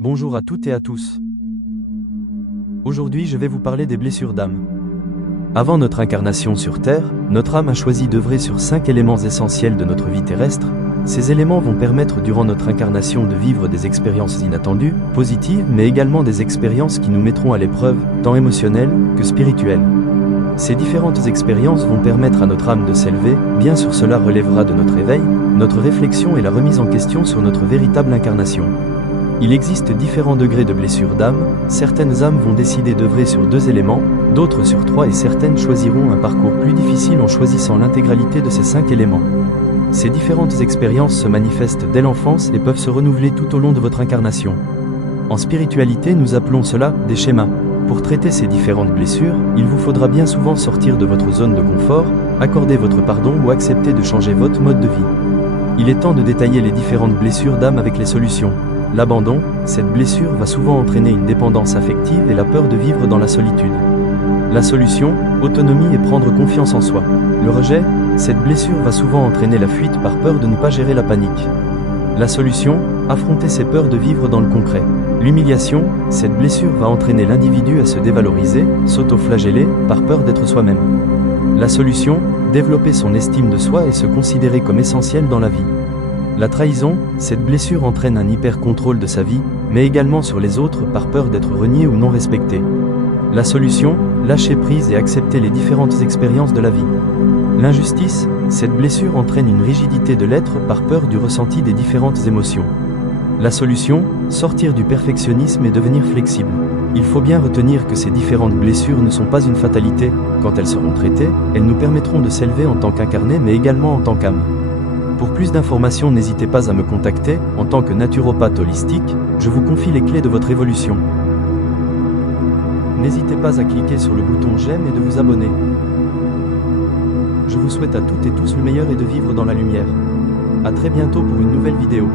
Bonjour à toutes et à tous. Aujourd'hui je vais vous parler des blessures d'âme. Avant notre incarnation sur Terre, notre âme a choisi d'œuvrer sur 5 éléments essentiels de notre vie terrestre. Ces éléments vont permettre durant notre incarnation de vivre des expériences inattendues, positives, mais également des expériences qui nous mettront à l'épreuve, tant émotionnelles que spirituelles. Ces différentes expériences vont permettre à notre âme de s'élever, bien sûr cela relèvera de notre éveil, notre réflexion et la remise en question sur notre véritable incarnation. Il existe différents degrés de blessures d'âme, certaines âmes vont décider d'œuvrer sur 2 éléments, d'autres sur 3 et certaines choisiront un parcours plus difficile en choisissant l'intégralité de ces 5 éléments. Ces différentes expériences se manifestent dès l'enfance et peuvent se renouveler tout au long de votre incarnation. En spiritualité, nous appelons cela des schémas. Pour traiter ces différentes blessures, il vous faudra bien souvent sortir de votre zone de confort, accorder votre pardon ou accepter de changer votre mode de vie. Il est temps de détailler les différentes blessures d'âme avec les solutions. L'abandon, cette blessure va souvent entraîner une dépendance affective et la peur de vivre dans la solitude. La solution, autonomie et prendre confiance en soi. Le rejet, cette blessure va souvent entraîner la fuite par peur de ne pas gérer la panique. La solution, affronter ses peurs de vivre dans le concret. L'humiliation, cette blessure va entraîner l'individu à se dévaloriser, s'auto-flageller, par peur d'être soi-même. La solution, développer son estime de soi et se considérer comme essentiel dans la vie. La trahison, cette blessure entraîne un hyper-contrôle de sa vie, mais également sur les autres par peur d'être renié ou non respecté. La solution, lâcher prise et accepter les différentes expériences de la vie. L'injustice, cette blessure entraîne une rigidité de l'être par peur du ressenti des différentes émotions. La solution, sortir du perfectionnisme et devenir flexible. Il faut bien retenir que ces différentes blessures ne sont pas une fatalité, quand elles seront traitées, elles nous permettront de s'élever en tant qu'incarné mais également en tant qu'âme. Pour plus d'informations, n'hésitez pas à me contacter, en tant que naturopathe holistique, je vous confie les clés de votre évolution. N'hésitez pas à cliquer sur le bouton j'aime et de vous abonner. Je vous souhaite à toutes et tous le meilleur et de vivre dans la lumière. À très bientôt pour une nouvelle vidéo.